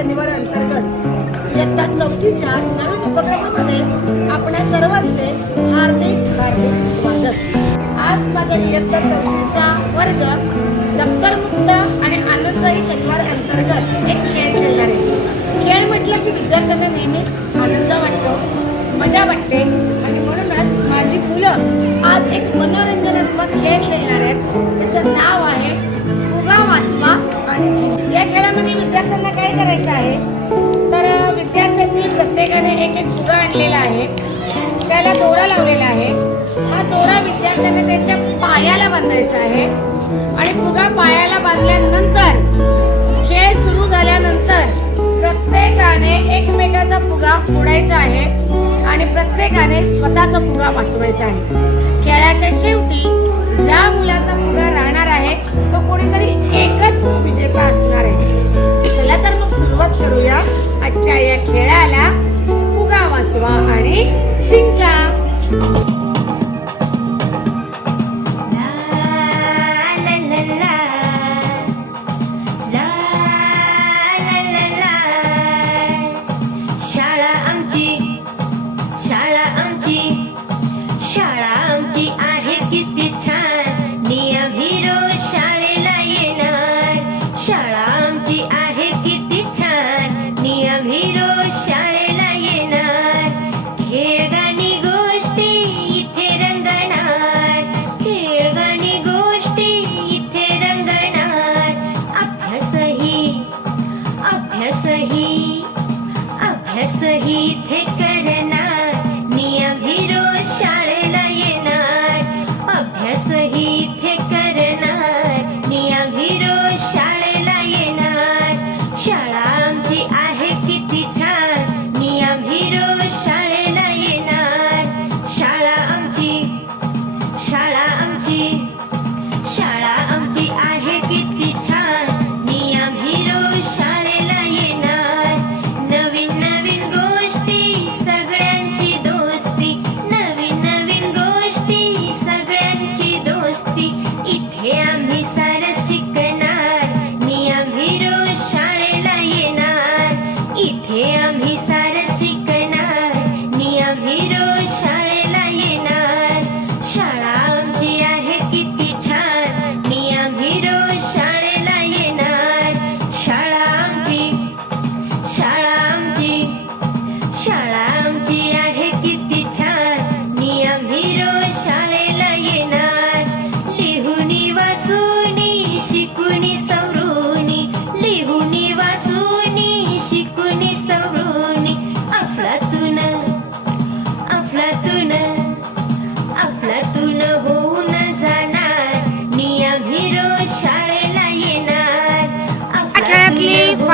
शनिवार अंतर्गत इयत्ता चौथीच्या नवीन उपक्रमामध्ये आपल्या सर्वांचे हार्दिक हार्दिक स्वागत. आज माझा इयत्ता चौथीचा वर्ग दप्तरमुक्त आणि आनंददायी शनिवार अंतर्गत एक खेळ खेळणार आहे. खेळ म्हटलं की विद्यार्थ्यांना नेहमीच आनंद वाटतो मजा वाटते. आणि म्हणूनच माझी मुलं आज एक मनोरंजनात्मक खेळ खेळणार आहेत. त्याचं नाव आहे फुगा वाचवा आणि या खेळामध्ये विद्यार्थ्यांना करायचं आहे. तर विद्यार्थ्यांनी प्रत्येकाने एक एक फुगा आणलेला आहे. त्याला दोरा लावलेला आहे. हा दोरा विद्यार्थ्यांनी त्यांच्या पायाला बांधायचा आहे. आणि फुगा पायाला बांधल्यानंतर खेळ सुरू झाल्यानंतर प्रत्येकाने एकमेकाचा फुगा फोडायचा आहे आणि प्रत्येकाने स्वतःचा फुगा वाचवायचा आहे. खेळाच्या शेवटी ज्या मुलाचा फुगा राहणार आहे तो कोणीतरी एकच विजय ही थे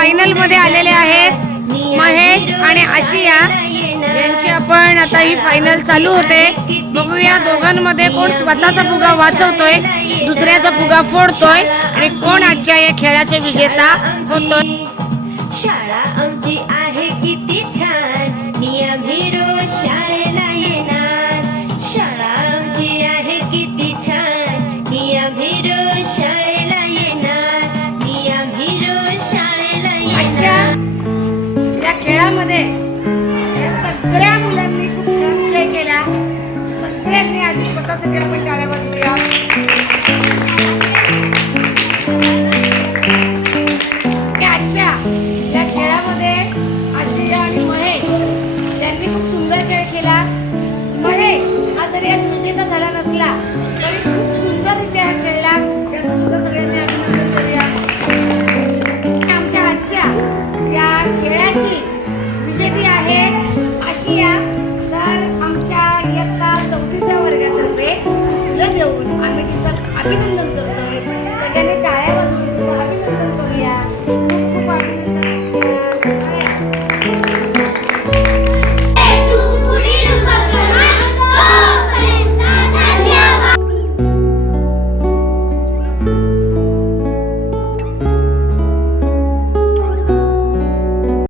फायनलमध्ये आलेले आहेत महेश आणि आशिया. यांची आपण आता ही फायनल चालू होते. बघूया दोघांमध्ये कोण स्वतःचा फुगा वाचवतोय दुसऱ्याचा फुगा फोडतोय आणि कोण आजच्या या खेळाचे विजेता होतोय. शाळा आमची आधी स्वतःसाठी आपण टाळ्या वाजवूया आजच्या या खेळामध्ये आशिया आणि महेश यांनी खूप सुंदर खेळ केला महेश हा जरी आज विजेता झाला नसला